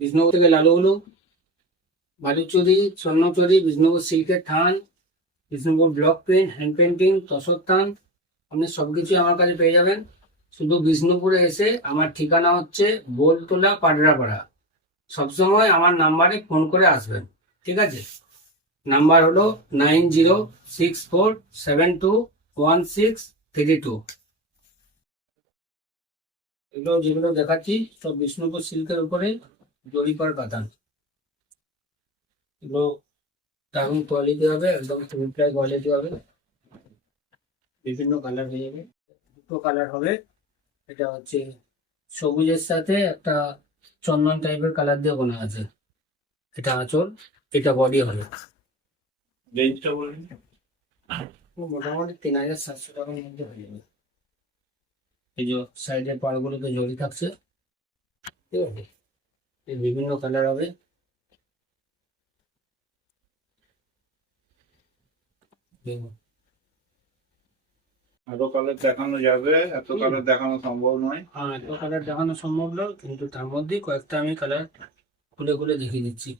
বিষ্ণুপুর থেকে লালুগুলু, বালুচুরি, স্বর্ণচুরি, বিষ্ণুপুর সিল্কের থান, Bishnupur block print, hand painting, tussar থান, আপনি সবকিছুই আমার কাছে পেয়ে যাবেন। শুধু বিষ্ণুপুরে এসে আমার ঠিকানা হচ্ছে বোলতলা পাডরাপাড়া। সবসময় আমার নাম্বারে ফোন করে আসবেন, ঠিক আছে? নাম্বার হলো 9064721632। এগুলো যেগুলো দেখাচ্ছি সব বিষ্ণুপুর সিল্কের উপরে জরিপার কাতান। এগুলো দারুণ কোয়ালিটি হবে, একদম প্লাই কোয়ালিটি হবে। বিভিন্ন কালার হয়ে যাবে, দুটো কালার হবে। এটা হচ্ছে সবুজের সাথে একটা চন্দন টাইপের কালার দিয়ে বোনা আছে। এটা আঁচল, এটা বডি হবে। রেঞ্জটা বলুন। মোটামুটি 3700 টাকার মধ্যে হয়ে যাবে। এই যে সাইডের পাড়গুলোতে জড়ি থাকছে, ঠিক আছে? এর বিভিন্ন কালার হবে। দেখুন, আরো কালার দেখানো যাবে, এত কালার দেখানো সম্ভব নয়। হ্যাঁ, এত কালার দেখানো সম্ভব নয়, কিন্তু তার মধ্যেই কয়েকটা আমি কালার খুলে খুলে দেখিয়ে দিচ্ছি।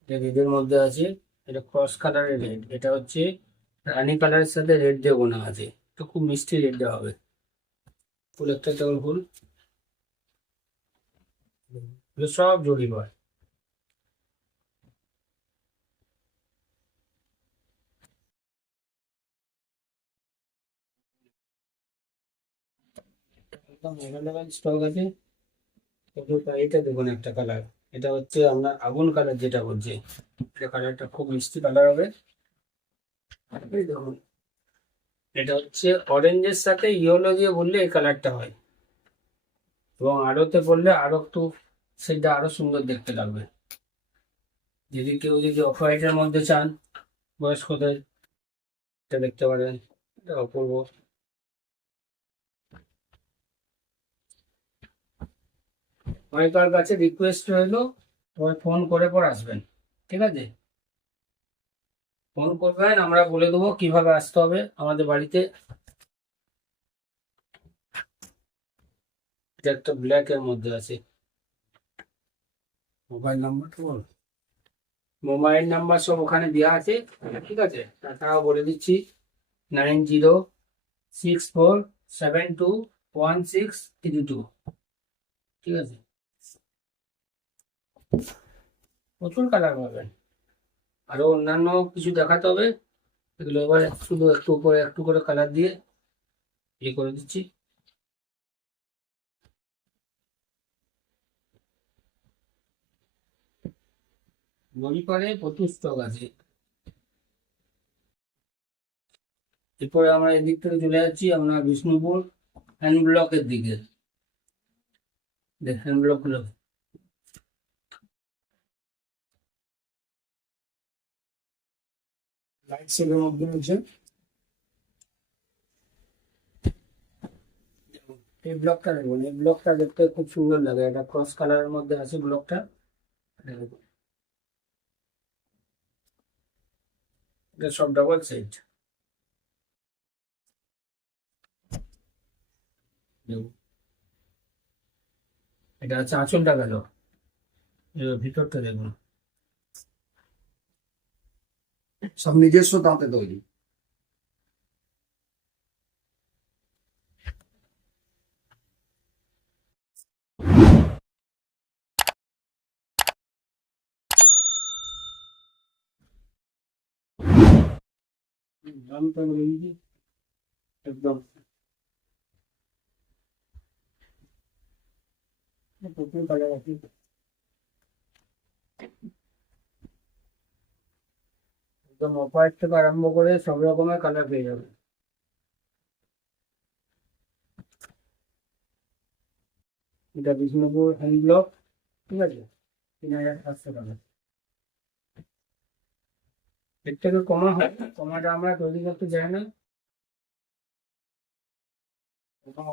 এটা রেডের মধ্যে আছে, এটা ক্রস কালারের রেড। এটা হচ্ছে রানী কালারের সাথে রেড দিয়ে বোনা আছে। এটা খুব মিষ্টি রেড দেওয়া হবে। ফুল একটা কেবল ফুল, এগুলো সব জড়ি পায়। একদম অ্যাভেলেবেল স্টক আছে। কিন্তু এটা দেখুন একটা কালার, এটা হচ্ছে আপনার আগুন কালার যেটা বলছে। এটা কালারটা খুব মিষ্টি কালার হবে। এই দেখুন, এটা হচ্ছে অরেঞ্জের সাথে ইয়েলো দিয়ে বললে এই কালারটা হয়, এবং আলোতে পড়লে আরো একটু সেটা আরো সুন্দর দেখতে লাগবে। যদি কেউ যদি অফ হোয়াইটের মধ্যে চান বয়স্কদের, এটা দেখতে পারেন, এটা অপূর্ব। অনেকের কাছে রিকোয়েস্ট রইলো, সবাই ফোন করে পর আসবেন, ঠিক আছে? ফোন করবেন, আমরা বলে দেবো কিভাবে আসতে হবে আমাদের বাড়িতে। এটা একটা ব্ল্যাক এর মধ্যে আছে। মোবাইল নাম্বারটা বল, মোবাইল নাম্বার সব ওখানে দেওয়া আছে, ঠিক আছে? তাছাড়াও বলে দিচ্ছি, 9064721632। ঠিক আছে? প্রচুর কালার পাবেন। আরো অন্যান্য কিছু দেখাতে হবে, এগুলো এবার শুধু একটু করে একটু করে কালার দিয়ে ইয়ে করে দিচ্ছি। নদীপাড়ে প্রচুর স্টক আছে। এরপরে আমরা এদিক থেকে চলে যাচ্ছি আমরা বিষ্ণুপুর হ্যান্ড ব্লকের দিকে। হ্যান্ড ব্লক গুলো লাইট শেডের মধ্যে রয়েছে। এই ব্লকটা দেখুন, এই ব্লকটা দেখতে খুব সুন্দর লাগে, এটা ক্রস কালারের মধ্যে আছে ব্লকটা। দেখুন, এটা সব ডাবল সেট। দেখুন, এটা হচ্ছে আঁচলটা গেল, এবার ভিতরটা দেখুন। সব নিজস্ব দাঁতে তৈরি। দামটা বলে দিচ্ছি, একদম প্রচুর কালার আছে। একদম অপারেট থেকে আরম্ভ করে সব রকমের কালার পেয়ে যাবে। এটা বিষ্ণুপুর হ্যান্ড ব্লক, ঠিক আছে? 3700 টাকা। এর থেকে কমা হয়, কমাটা আমরা তৈরি করতে চাই না।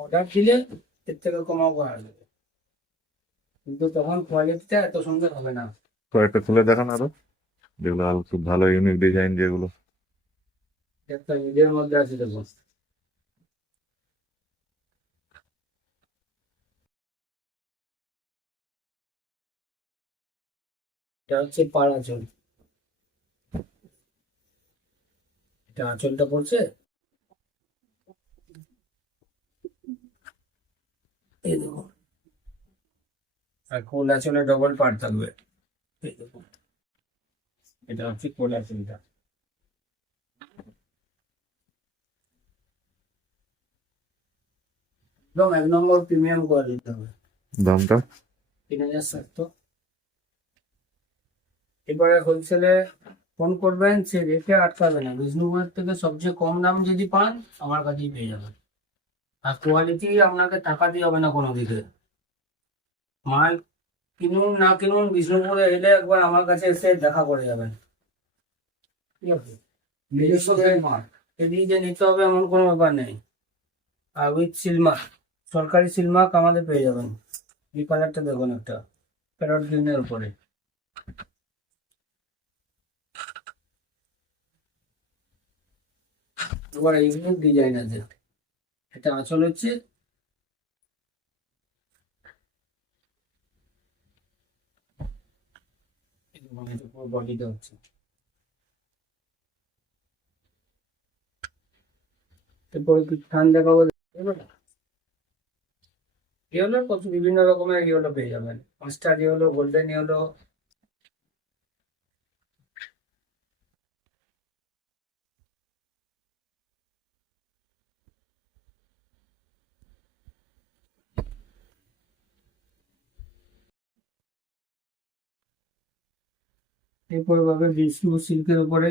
অর্ডার দিলে এর থেকে কমাও করা যাবে, কিন্তু তখন কোয়ালিটিটা এত সুন্দর হবে না। কয়েকটা খুলে দেখান আরো, যেগুলো আরো খুব ভালো ইউনিক ডিজাইন যেগুলো। একটা নিজের মধ্যে আছে দেখুন। এটা হচ্ছে পাড় আঁচল। এটা আঁচলটা পড়ছে, এই দেখুন। আর কোল আঁচলে ডবল পাড় থাকবে, এই দেখুন। এটা হচ্ছে কোল আঁচলটা। একদম 1 নম্বর প্রিমিয়াম কোয়ালিটি হবে। দামটা? 3700। এবারে হোলসেলে ফোন করবেন, সে রেটে আটকাবে না। বিষ্ণুপুরের থেকে সবচেয়ে কম দাম যদি পান, আমার কাছেই পেয়ে যাবেন। আর কোয়ালিটি আপনাকে টাকা দিয়ে হবে না কোনো দিকে। মাল কিনুন না কিনুন, বিষ্ণুপুরে এলে একবার আমার কাছে এসে দেখা করে যাবেন, ঠিক আছে? নিজস্ব মার্ক। এদিকে যে নিতে হবে এমন কোনো ব্যাপার নেই। আর উইথ সিলমার্ক, সরকারি সিলমার্ক আমাদের পেয়ে যাবেন। এই কালারটা দেখুন, একটা প্যারট গ্রিনের উপরে। এবার ইউনিক ডিজাইন আছে। এটা আঁচল হচ্ছে, এবং এটা পুরো বডিটা হচ্ছে। এরপরে কি থান দেখাবো, ইয়েলো কত বিভিন্ন রকমের ইয়েলো পেয়ে যাবেন। Mustard yellow, golden yellow. এরপরে পাবে বিষ্ণু সিল্কের উপরে